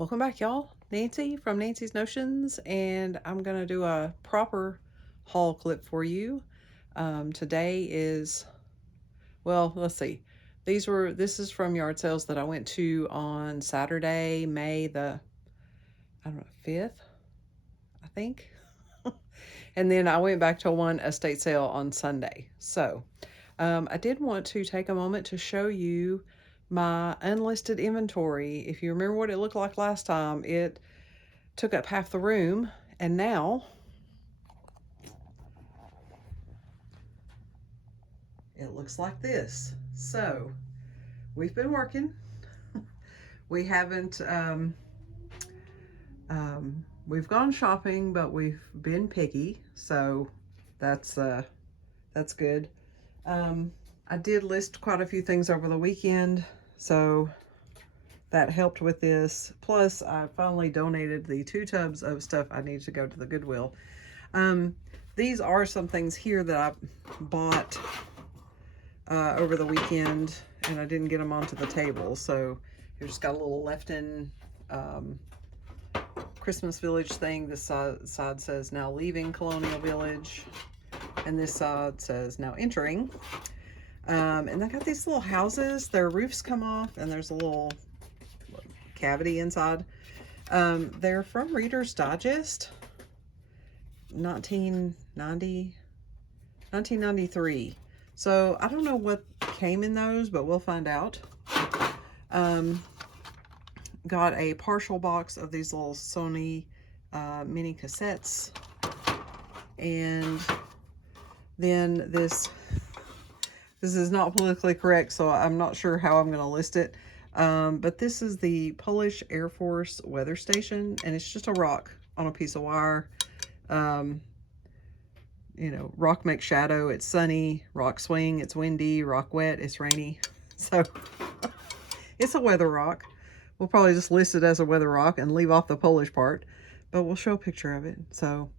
Welcome back, y'all. Nancy from Nancy's Notions, and I'm gonna do a proper haul clip for you. Today is, well, let's see. This is from yard sales that I went to on Saturday, May the, I don't know, 5th, I think. And then I went back to one estate sale on Sunday. So I did want to take a moment to show you my unlisted inventory. If you remember what it looked like last time, it took up half the room, and now it looks like this. So we've been working. We haven't we've gone shopping, but we've been picky, so that's good. I did list quite a few things over the weekend, so that helped with this. Plus, I finally donated the 2 tubs of stuff I need to go to the Goodwill. These are some things here that I bought over the weekend, and I didn't get them onto the table. So you just got a little Lefton Christmas Village thing. This side says now leaving Colonial Village, and this side says now entering. And they got these little houses. Their roofs come off, and there's a little cavity inside. They're from Reader's Digest, 1993. So I don't know what came in those, but we'll find out. Got a partial box of these little Sony mini cassettes. And then this is not politically correct, so I'm not sure how I'm going to list it. But this is the Polish Air Force weather station, and it's just a rock on a piece of wire. You know, rock makes shadow, it's sunny. Rock swing, it's windy. Rock wet, it's rainy. So it's a weather rock. We'll probably just list it as a weather rock and leave off the Polish part, but we'll show a picture of it. So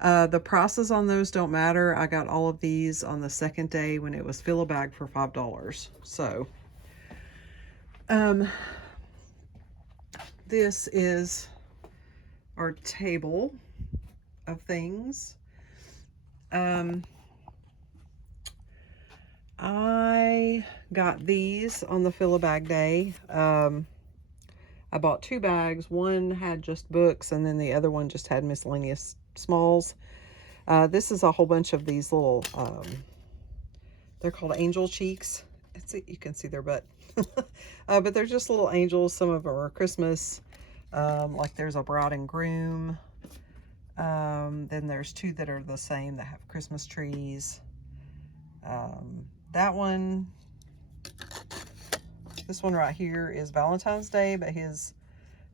the prices on those don't matter. I got all of these on the second day when it was fill a bag for $5. So this is our table of things. I got these on the fill a bag day. I bought 2 bags. One had just books, and then the other one just had miscellaneous smalls. This is a whole bunch of these little, they're called angel cheeks. You can see their butt. But they're just little angels. Some of them are Christmas. Like there's a bride and groom. Then there's 2 that are the same that have Christmas trees. That one, this one right here is Valentine's Day, but his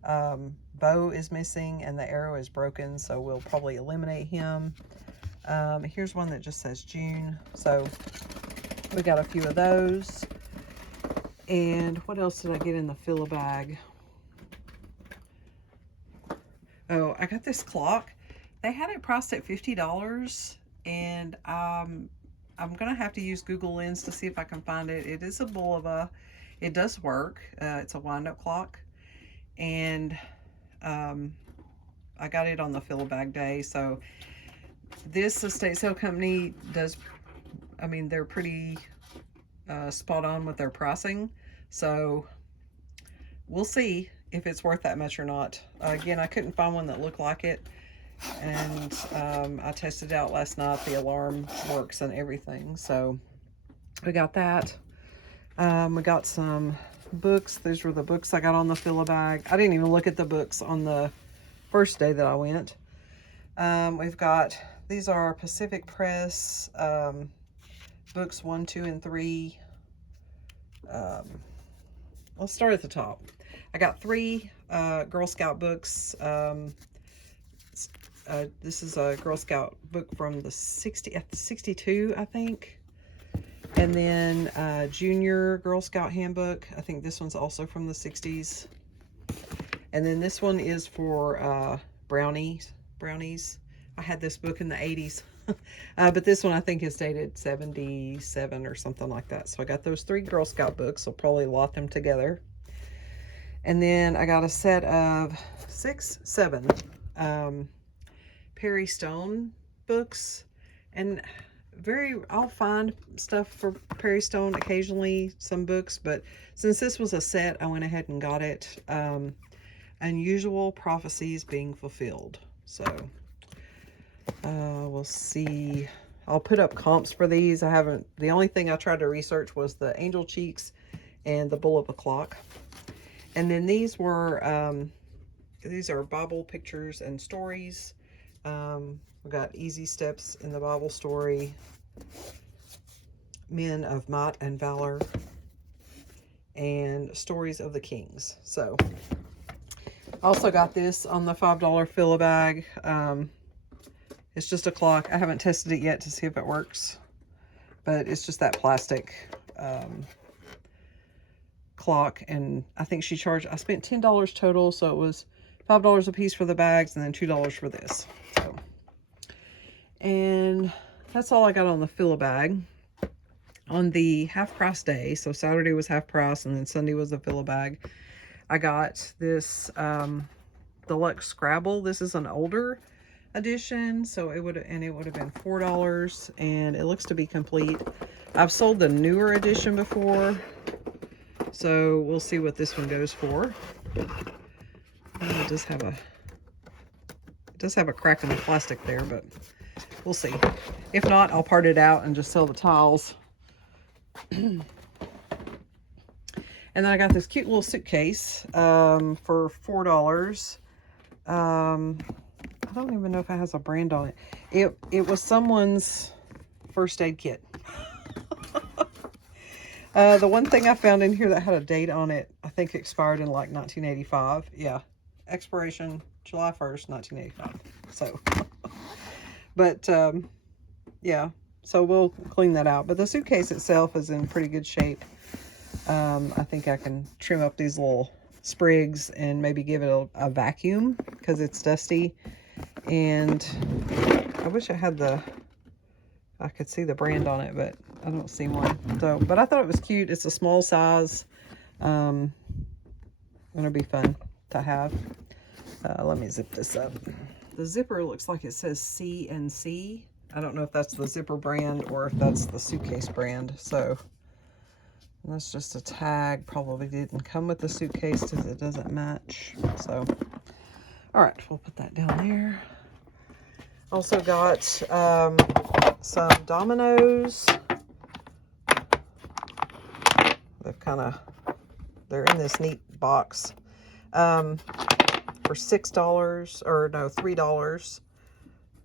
bow is missing and the arrow is broken, so we'll probably eliminate him. Here's one that just says June, so we got a few of those. And what else did I get in the fill a bag? Oh, I got this clock. They had it priced at $50, and I'm gonna have to use Google Lens to see if I can find it. It is a Bulova. It does work. It's a wind-up clock, and I got it on the fill a bag day. So this estate sale company does, I mean, they're pretty spot on with their pricing. So we'll see if it's worth that much or not. Again, I couldn't find one that looked like it, and I tested it out last night. The alarm works and everything, so we got that. We got some books. These were the books I got on the fill a bag. I didn't even look at the books on the first day that I went. We've got, these are Pacific Press books 1, 2, and 3. Let's start at the top. I got 3 Girl Scout books. This is a Girl Scout book from the 62, I think. And then Junior Girl Scout Handbook. I think this one's also from the 60s. And then this one is for brownies. I had this book in the 80s. But this one I think is dated 77 or something like that. So I got those 3 Girl Scout books. I'll probably lot them together. And then I got a set of 7 Perry Stone books. And I'll find stuff for Perry Stone occasionally, some books, but since this was a set, I went ahead and got it. Unusual Prophecies Being Fulfilled. So, we'll see. I'll put up comps for these. The only thing I tried to research was the Angel Cheeks and the Bull of a Clock. And then these are Bible pictures and stories. We've got Easy Steps in the Bible Story, Men of Might and Valor, and Stories of the Kings. So, also got this on the $5 fill-a-bag. It's just a clock. I haven't tested it yet to see if it works, but it's just that plastic clock. And I think I spent $10 total, so it was $5 a piece for the bags and then $2 for this. So, and that's all I got on the fill-a-bag. On the half-price day, so Saturday was half price and then Sunday was a fill-a-bag, I got this deluxe Scrabble. This is an older edition, so it would have been $4, and it looks to be complete. I've sold the newer edition before, so we'll see what this one goes for. It does have a crack in the plastic there, but we'll see. If not, I'll part it out and just sell the tiles. And then I got this cute little suitcase for $4. I don't even know if it has a brand on it. It was someone's first aid kit. The one thing I found in here that had a date on it, I think expired in like 1985. Yeah, expiration July 1st, 1985. So, but yeah, so we'll clean that out. But the suitcase itself is in pretty good shape. I think I can trim up these little sprigs and maybe give it a vacuum because it's dusty. And I wish I could see the brand on it, but I don't see one. So, but I thought it was cute. It's a small size. It'll be fun to have. Let me zip this up. The zipper looks like it says C&C. I don't know if that's the zipper brand or if that's the suitcase brand. So that's just a tag. Probably didn't come with the suitcase because it doesn't match. So, all right, we'll put that down there. Also got some dominoes. They're in this neat box for $6 or no, $3.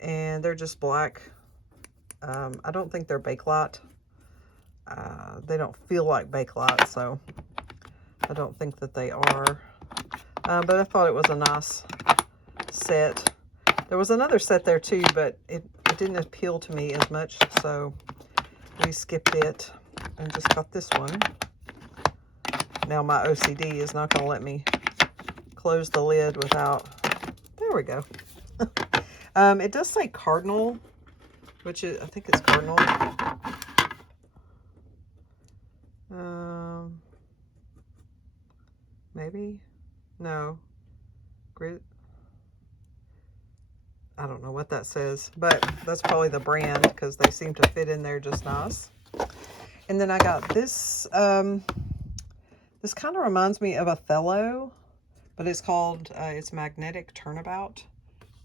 And they're just black. I don't think they're Bakelite. They don't feel like Bakelite, so I don't think that they are. But I thought it was a nice set. There was another set there too, but it didn't appeal to me as much, so we skipped it and just got this one. Now my OCD is not going to let me close the lid without... There we go. It does say Cardinal, which is, I think it's Cardinal. Maybe? No. Grit. I don't know what that says, but that's probably the brand because they seem to fit in there just nice. And then I got this. This kind of reminds me of Othello, but it's called, it's Magnetic Turnabout.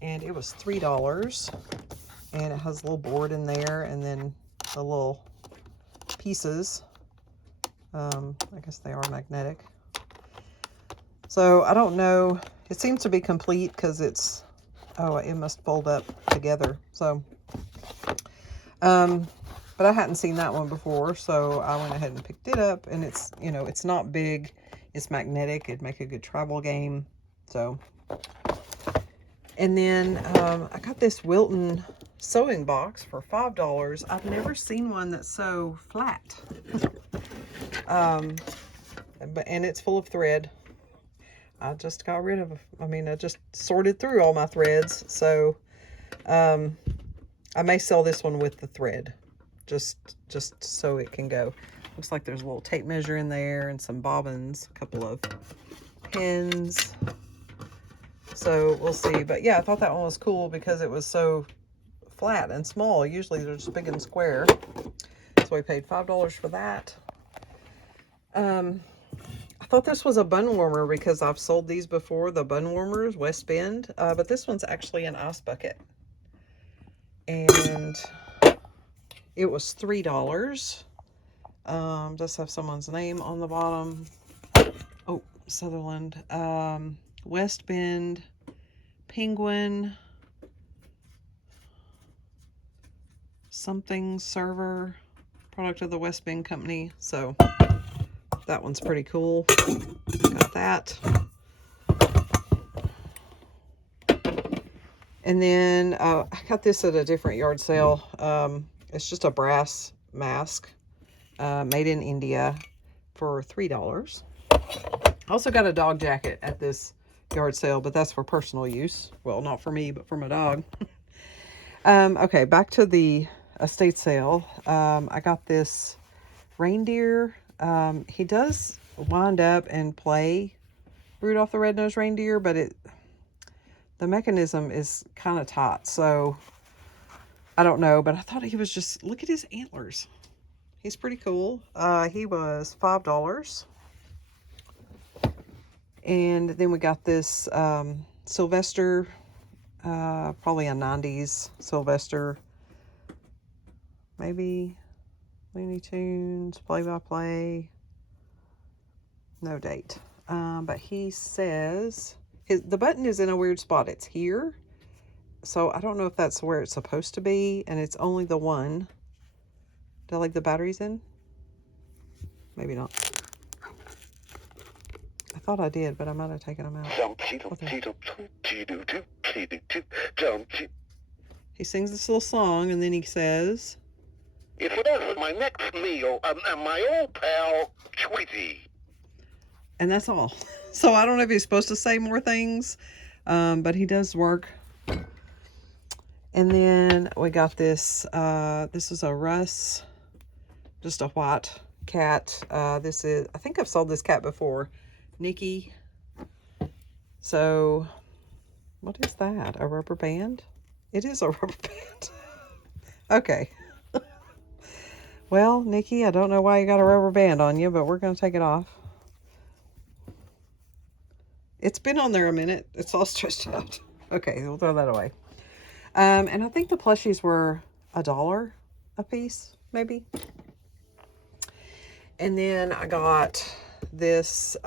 And it was $3. And it has a little board in there and then the little pieces. I guess they are magnetic. So I don't know. It seems to be complete because it's, oh, it must fold up together. So, but I hadn't seen that one before, so I went ahead and picked it up. And it's, you know, it's not big. It's magnetic. It'd make a good travel game. So, and then I got this Wilton sewing box for $5. I've never seen one that's so flat. And it's full of thread. I just got rid of, I just sorted through all my threads. So, I may sell this one with the thread, just so it can go. Looks like there's a little tape measure in there and some bobbins, a couple of pins. So we'll see. But yeah, I thought that one was cool because it was so flat and small. Usually they're just big and square. So we paid $5 for that. I thought this was a bun warmer because I've sold these before, the bun warmers, West Bend. But this one's actually an ice bucket. And it was $3. Does have someone's name on the bottom. Oh, Sutherland. West Bend, Penguin, something server, product of the West Bend company. So that one's pretty cool. Got that. And then I got this at a different yard sale. It's just a brass mask made in India for $3. I also got a dog jacket at this yard sale, but that's for personal use. Well, not for me, but for my dog. Okay, back to the estate sale. I got this reindeer. He does wind up and play Rudolph the Red-Nosed Reindeer, but the mechanism is kind of taut, so I don't know. But I thought he was just, look at his antlers. He's pretty cool. He was $5. And then we got this Sylvester, probably a 90s Sylvester, maybe Looney Tunes, play-by-play, no date. But he says, the button is in a weird spot. It's here. So I don't know if that's where it's supposed to be, and it's only the one. Did I leave the batteries in? Maybe not. I thought I did, but I might have taken them out. He sings this little song, and then he says, "If it isn't my next meal, and my old pal, Tweety." And that's all. So I don't know if he's supposed to say more things, but he does work. And then we got this. This is a Russ, just a white cat. This is, I think I've sold this cat before. Nikki. So what is that? A rubber band? It is a rubber band. Okay. Well, Nikki, I don't know why you got a rubber band on you, but we're going to take it off. It's been on there a minute. It's all stretched out. Okay, we'll throw that away. And I think the plushies were $1 a piece, maybe. And then I got this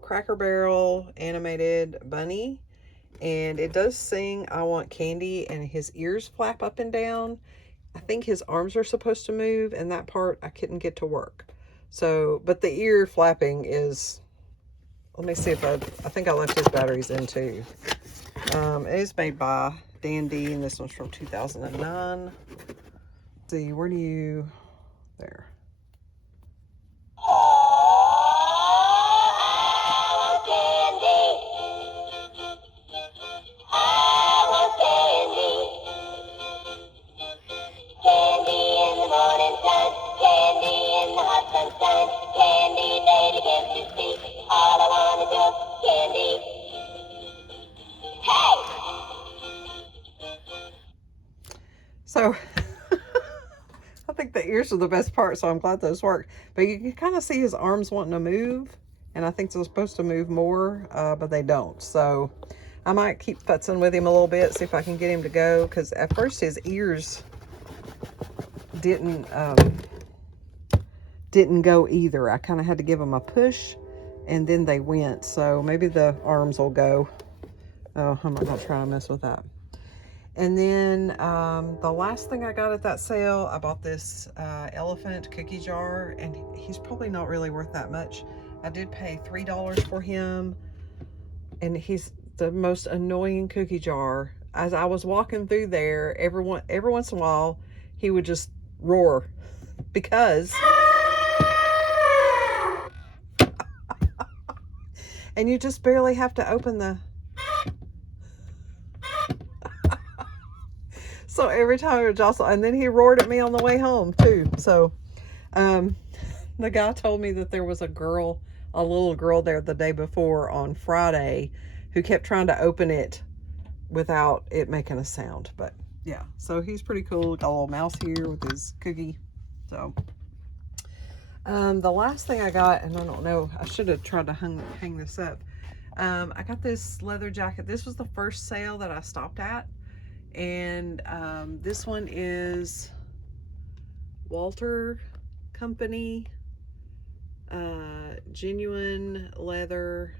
Cracker Barrel animated bunny. And it does sing "I Want Candy," and his ears flap up and down. I think his arms are supposed to move, and that part I couldn't get to work. So, but the ear flapping is, let me see if I think I left his batteries in too. It is made by Dandy, and this one's from 2009. Let's see, where do you, there. So I think the ears are the best part, so I'm glad those work. But you can kind of see his arms wanting to move, and I think they're supposed to move more, but they don't. So I might keep futzing with him a little bit, see if I can get him to go, because at first his ears didn't go either. I kind of had to give him a push, and then they went. So maybe the arms will go. Oh, I'm not going to try to mess with that. And then the last thing I got at that sale, I bought this elephant cookie jar, and he's probably not really worth that much. I did pay $3 for him, and he's the most annoying cookie jar. As I was walking through there, every once in a while, he would just roar because... and you just barely have to open the... So every time it would jostle, and then he roared at me on the way home too. So The guy told me that there was a little girl there the day before on Friday who kept trying to open it without it making a sound. But yeah, so he's pretty cool. Got a little mouse here with his cookie. So the last thing I got, and I don't know, I should have tried to hang this up. I got this leather jacket. This was the first sale that I stopped at. And this one is Walter Company, genuine leather,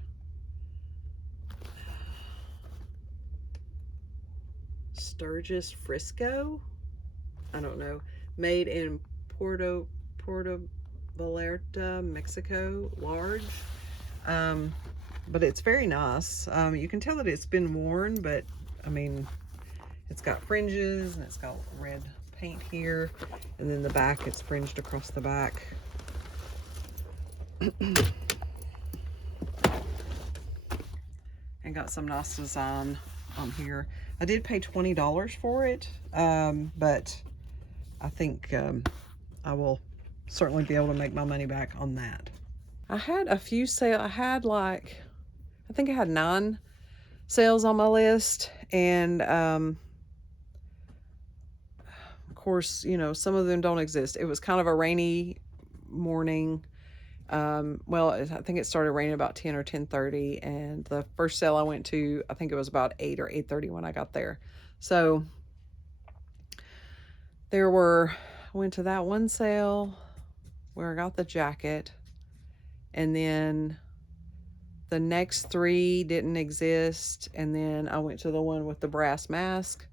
Sturgis Frisco. I don't know. Made in Puerto Vallarta, Mexico, large. But it's very nice. You can tell that it's been worn, but I mean, it's got fringes and it's got red paint here, and then the back, it's fringed across the back. And got some nice design on here. I did pay $20 for it, but I think I will certainly be able to make my money back on that. I had a few sales. I think I had 9 sales on my list, and of course, you know, some of them don't exist. It was kind of a rainy morning. Well, I think it started raining about 10 or 10:30, and the first sale I went to, I think it was about 8 or 8:30 when I got there. So I went to that one sale where I got the jacket, and then the next 3 didn't exist, and then I went to the one with the brass mask,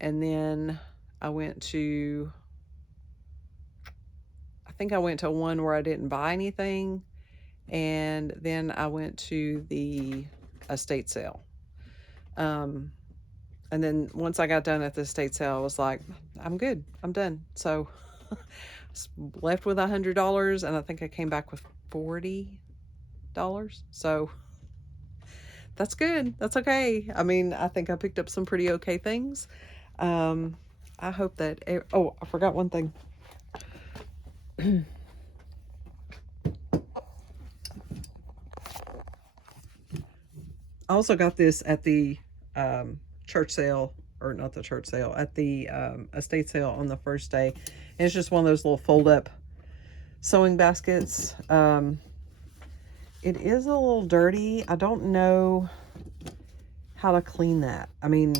and then I think I went to one where I didn't buy anything, and then I went to the estate sale. And then once I got done at the estate sale, I was like, I'm good, I'm done. So left with $100, and I think I came back with $40. So that's good. That's okay. I mean, I think I picked up some pretty okay things. I hope that, oh, I forgot one thing. I also got this at the church sale, or not the church sale, at the estate sale on the first day. And it's just one of those little fold-up sewing baskets. It is a little dirty. I don't know how to clean that. I mean,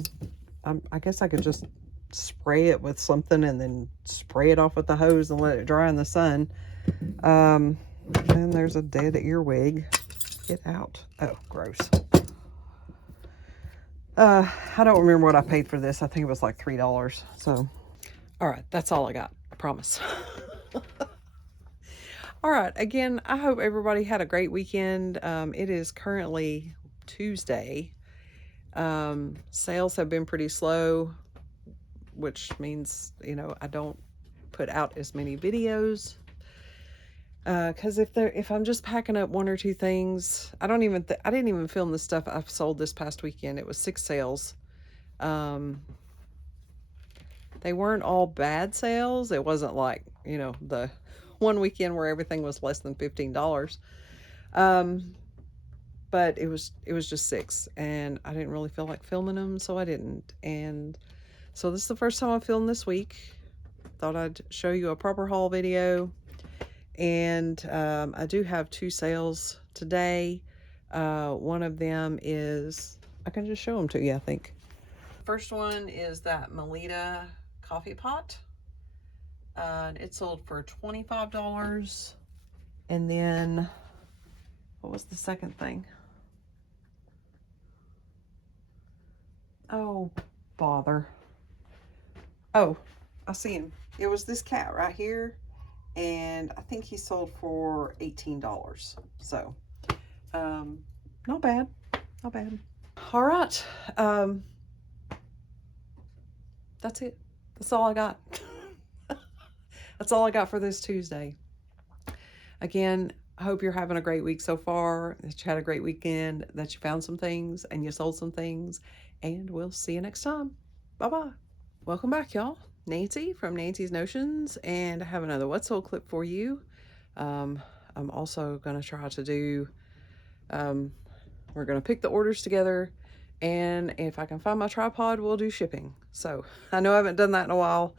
I guess I could just spray it with something and then spray it off with the hose and let it dry in the sun. And there's a dead earwig. Get out. Oh, gross. I don't remember what I paid for this. I think it was like $3. So, all right, that's all I got. I promise. All right, again, I hope everybody had a great weekend. It is currently Tuesday. Sales have been pretty slow, which means, you know, I don't put out as many videos. Because if I'm just packing up 1 or 2 things, I didn't even film the stuff I've sold this past weekend. It was 6 sales. They weren't all bad sales. It wasn't like, you know, the one weekend where everything was less than $15. But it was just 6, and I didn't really feel like filming them, so I didn't. And so this is the first time I filmed this week. Thought I'd show you a proper haul video. And I do have 2 sales today. One of them is, I can just show them to you, I think. First one is that Melita coffee pot. It sold for $25. And then, what was the second thing? Oh, bother. Oh, I see him. It was this cat right here. And I think he sold for $18. So, not bad. Not bad. All right. That's it. That's all I got. That's all I got for this Tuesday. Again, I hope you're having a great week so far, that you had a great weekend, that you found some things and you sold some things, and we'll see you next time. Bye-bye. Welcome back, y'all. Nancy from Nancy's Notions, and I have another What Sold clip for you. I'm also going to try to do, we're going to pick the orders together, and if I can find my tripod, we'll do shipping. So I know I haven't done that in a while.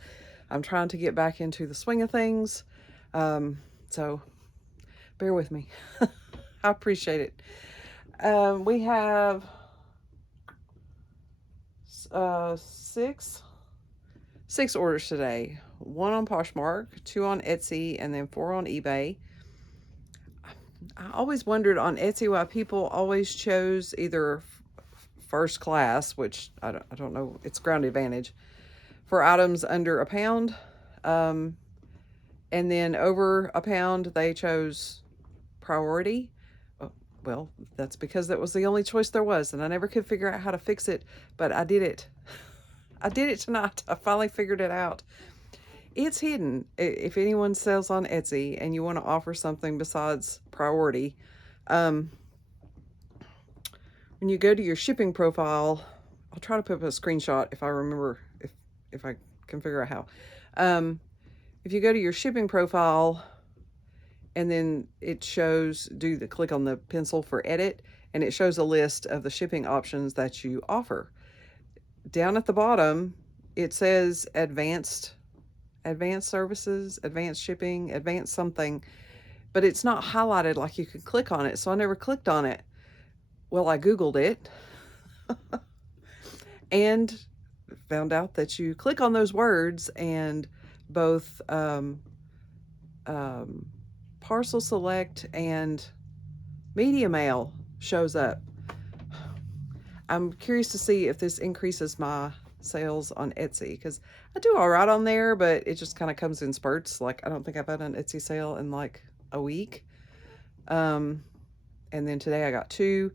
I'm trying to get back into the swing of things. So bear with me. I appreciate it. We have six orders today. 1 on Poshmark, 2 on Etsy, and then 4 on eBay. I always wondered on Etsy why people always chose either first class, which I don't know, it's Ground Advantage, for items under £1. And then over £1, they chose priority. Well, that's because that was the only choice there was, and I never could figure out how to fix it, but I did it. I did it tonight. I finally figured it out. It's hidden. If anyone sells on Etsy and you want to offer something besides priority, when you go to your shipping profile, I'll try to put up a screenshot if I remember, if I can figure out how. If you go to your shipping profile and then it shows, click on the pencil for edit, and it shows a list of the shipping options that you offer. Down at the bottom, it says advanced services, advanced shipping, advanced something, but it's not highlighted like you could click on it. So I never clicked on it. Well, I Googled it and found out that you click on those words and both parcel select and media mail shows up. I'm curious to see if this increases my sales on Etsy, because I do all right on there, but it just kind of comes in spurts. Like, I don't think I've had an Etsy sale in like a week. And then today I got 2.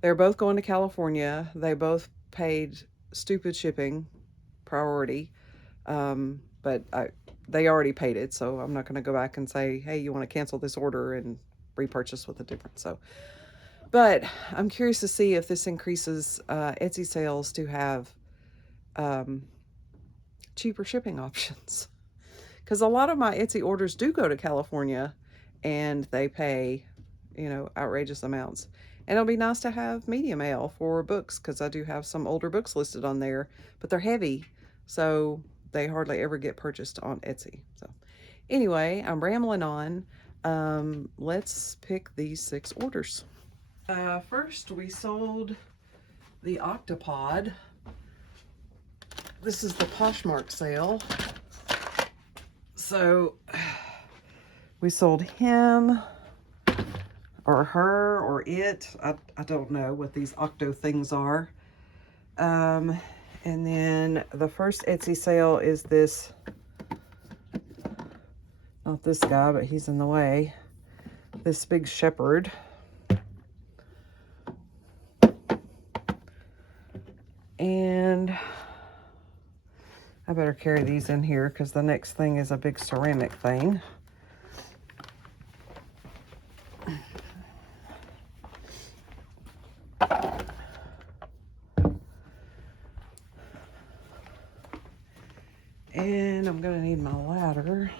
They're both going to California. They both paid stupid shipping priority. But they already paid it, so I'm not going to go back and say, hey, you want to cancel this order and repurchase with a different. So, but I'm curious to see if this increases Etsy sales to have cheaper shipping options, because a lot of my Etsy orders do go to California and they pay, outrageous amounts. And it'll be nice to have media mail for books, because I do have some older books listed on there, but they're heavy, so they hardly ever get purchased on Etsy. So anyway, I'm rambling on. Let's pick these 6 orders. First, we sold the Octopod. This is the Poshmark sale. So we sold him or her or it. I don't know what these octo things are. And then the first Etsy sale is this, not this guy, but he's in the way, this big shepherd. And I better carry these in here, because the next thing is a big ceramic thing. And I'm gonna need my ladder.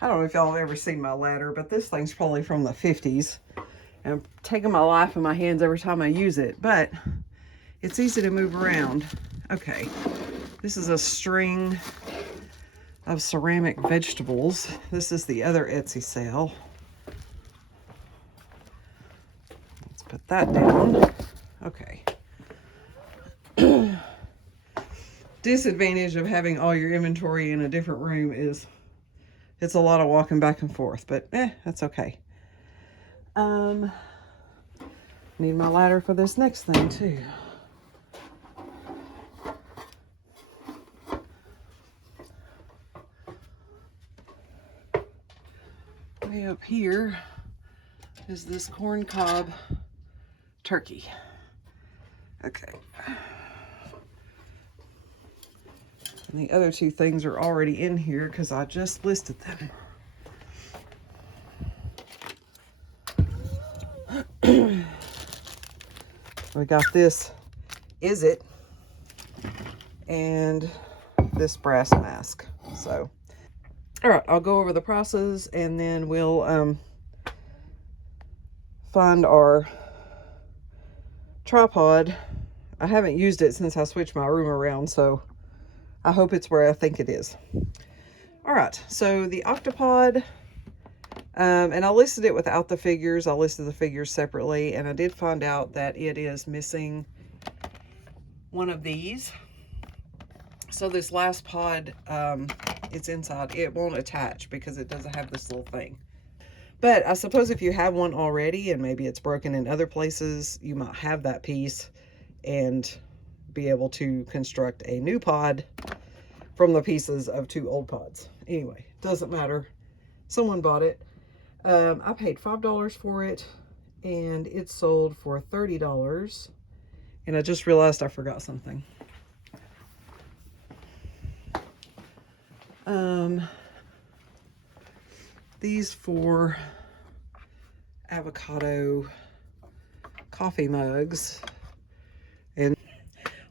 I don't know if y'all have ever seen my ladder, but this thing's probably from the 50s. And I'm taking my life in my hands every time I use it, but it's easy to move around. Okay, this is a string of ceramic vegetables. This is the other Etsy sale. Let's put that down. Okay. Disadvantage of having all your inventory in a different room is it's a lot of walking back and forth, but that's okay. Need my ladder for this next thing too. Way up here is this corn cob turkey. Okay. And the other 2 things are already in here because I just listed them. We got this Is It and this brass mask. So, all right, I'll go over the prices and then we'll find our tripod. I haven't used it since I switched my room around, so I hope it's where I think it is. All right, so the Octopod, and I listed it without the figures. I listed the figures separately, and I did find out that it is missing one of these. So this last pod, it's inside. It won't attach because it doesn't have this little thing. But I suppose if you have one already and maybe it's broken in other places, you might have that piece and be able to construct a new pod from the pieces of 2 old pods. Anyway, doesn't matter. Someone bought it. I paid $5 for it and it sold for $30. And I just realized I forgot something. These 4 avocado coffee mugs, and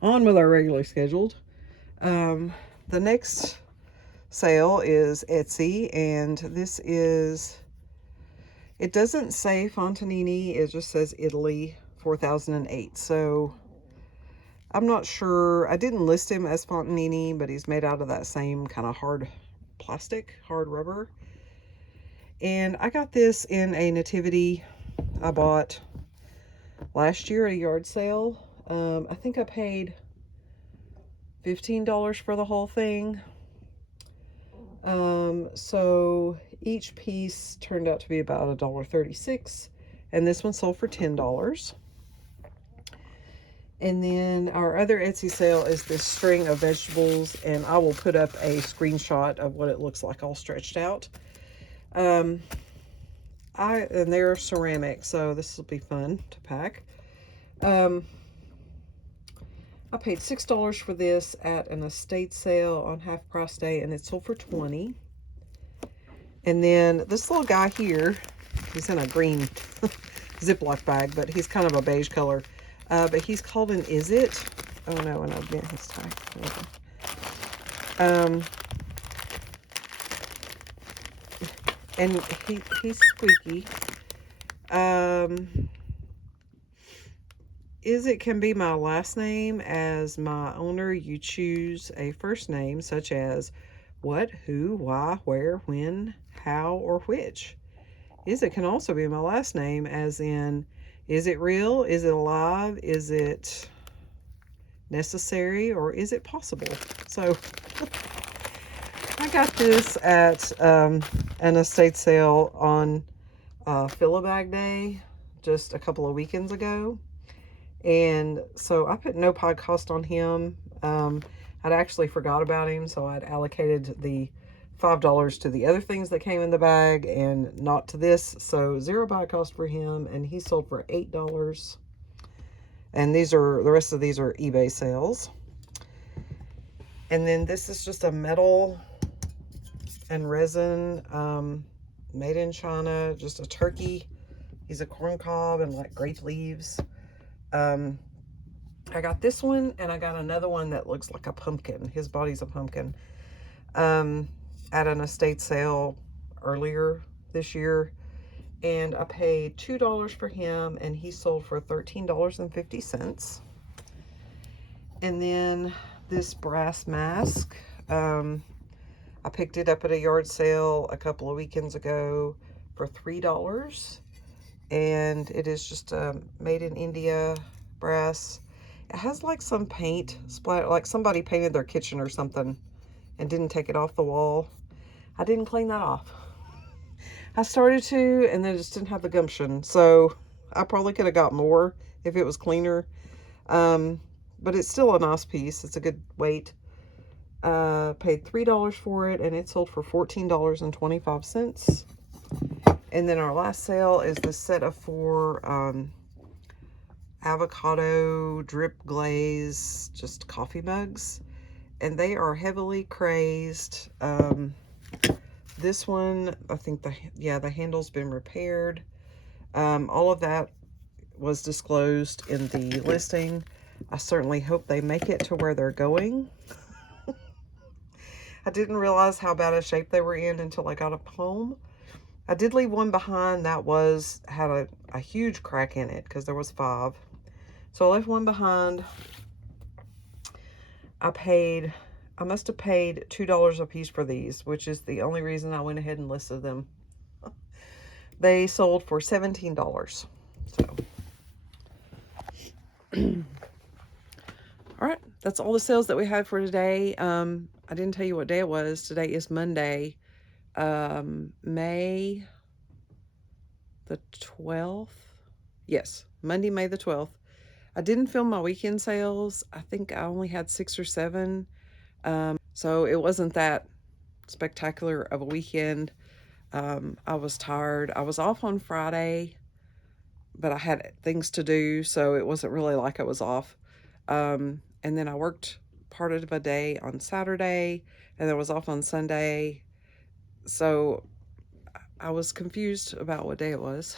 on with our regular scheduled. The next sale is Etsy, and this is, it doesn't say Fontanini, it just says Italy 4008. So I'm not sure. I didn't list him as Fontanini, but he's made out of that same kind of hard plastic, hard rubber. And I got this in a nativity I bought last year at a yard sale. I think I paid $15 for the whole thing. So each piece turned out to be about $1.36, and this one sold for $10. And then our other Etsy sale is this string of vegetables, and I will put up a screenshot of what it looks like all stretched out. And they're ceramic, so this will be fun to pack. I paid $6 for this at an estate sale on half price day, and it sold for $20. And then this little guy here, he's in a green Ziploc bag, but he's kind of a beige color. But he's called an Is It. Oh no, and I'll get his tag. And he's squeaky. Is It can be my last name. As my owner, you choose a first name such as what, who, why, where, when, how, or which. Is It can also be my last name, as in, is it real? Is it alive? Is it necessary? Or is it possible? So I got this at an estate sale on Fill-A-Bag Day just a couple of weekends ago. And so I put no pod cost on him. I'd actually forgot about him, so I'd allocated the $5 to the other things that came in the bag and not to this. So 0 pod cost for him, and he sold for $8. And these are, the rest of these are eBay sales. And then this is just a metal and resin, made in China, just a turkey. He's a corn cob and like grape leaves. I got this one, and I got another one that looks like a pumpkin. His body's a pumpkin. At an estate sale earlier this year, and I paid $2 for him, and he sold for $13.50. And then this brass mask, I picked it up at a yard sale a couple of weekends ago for $3, and it is just made in India brass. It has like some paint splatter, like somebody painted their kitchen or something and didn't take it off the wall. I didn't clean that off. I started to, and then just didn't have the gumption. So I probably could have got more if it was cleaner. But it's still a nice piece. It's a good weight. Paid $3 for it, and it sold for $14.25. And then our last sale is this set of 4 avocado drip glaze, just coffee mugs. And they are heavily crazed. This one, I think the handle's been repaired. All of that was disclosed in the listing. I certainly hope they make it to where they're going. I didn't realize how bad a shape they were in until I got up home. I did leave one behind that had a huge crack in it because there was 5. So I left one behind. I must have paid $2 a piece for these, which is the only reason I went ahead and listed them. They sold for $17. So, all right, that's all the sales that we had for today. I didn't tell you what day it was. Today is Monday, May the 12th. Yes, Monday, May the 12th. I didn't film my weekend sales. I think I only had 6 or 7. So it wasn't that spectacular of a weekend. I was tired. I was off on Friday, but I had things to do, so it wasn't really like I was off. And then I worked part of a day on Saturday, and then was off on Sunday. So I was confused about what day it was.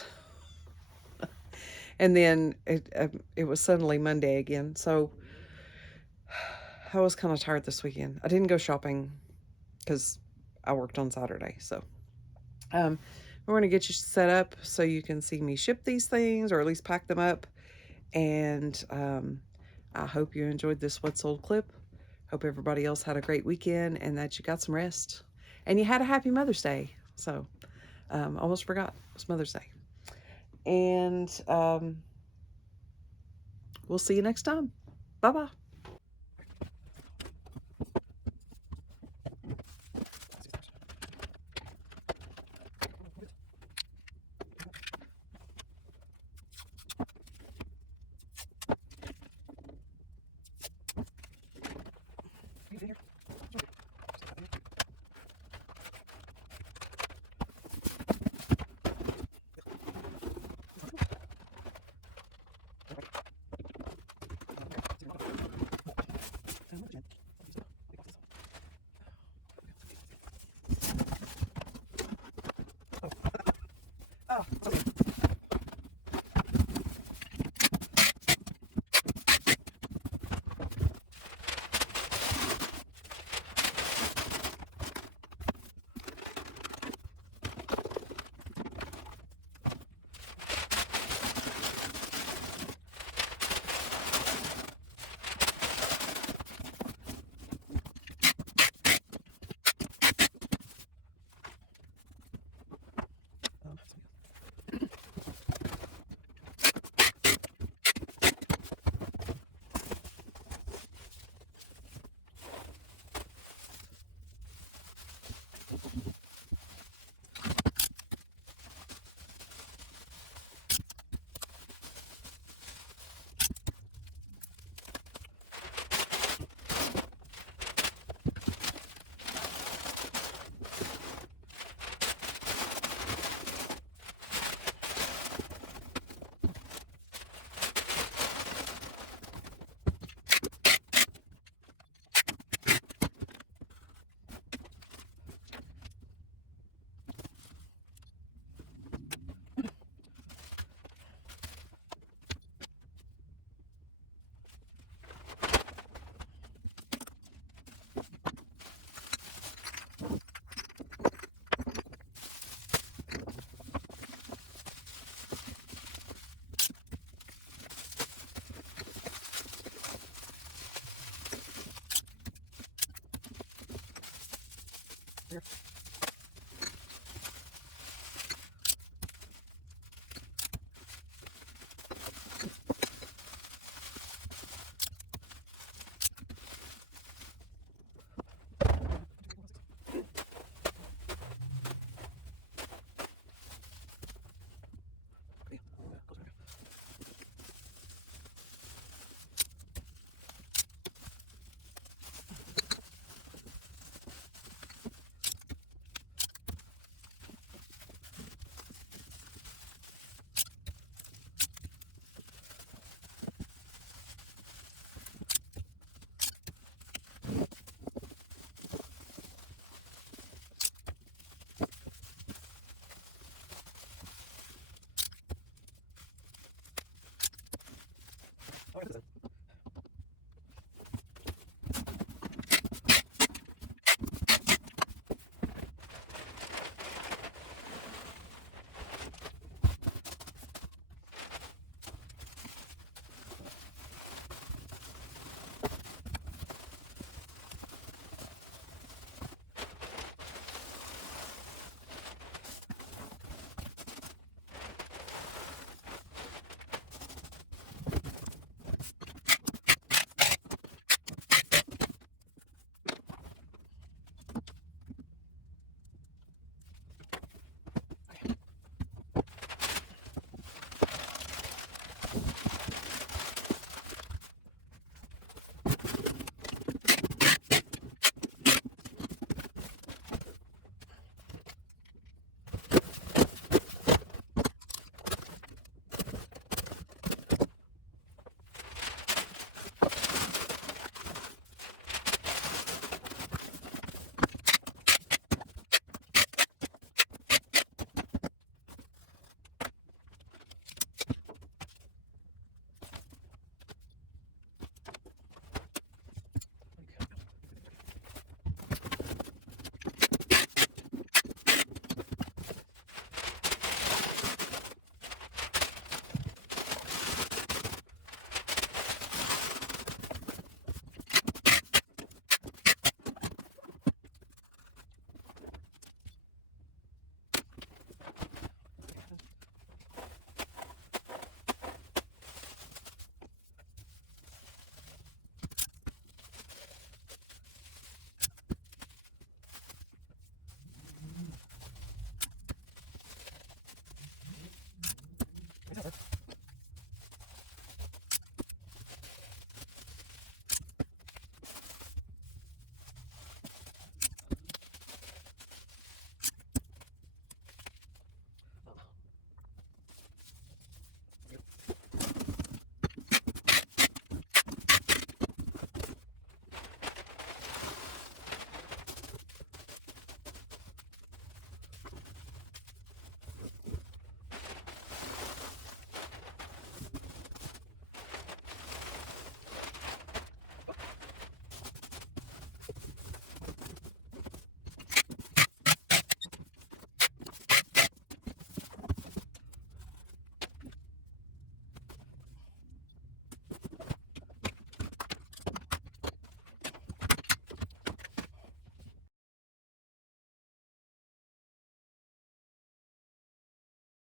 And then it was suddenly Monday again. So I was kind of tired this weekend. I didn't go shopping because I worked on Saturday. So we're going to get you set up so you can see me ship these things, or at least pack them up. And I hope you enjoyed this What Sold clip. Hope everybody else had a great weekend and that you got some rest. And you had a happy Mother's Day. So almost forgot. It's Mother's Day. And we'll see you next time. Bye-bye.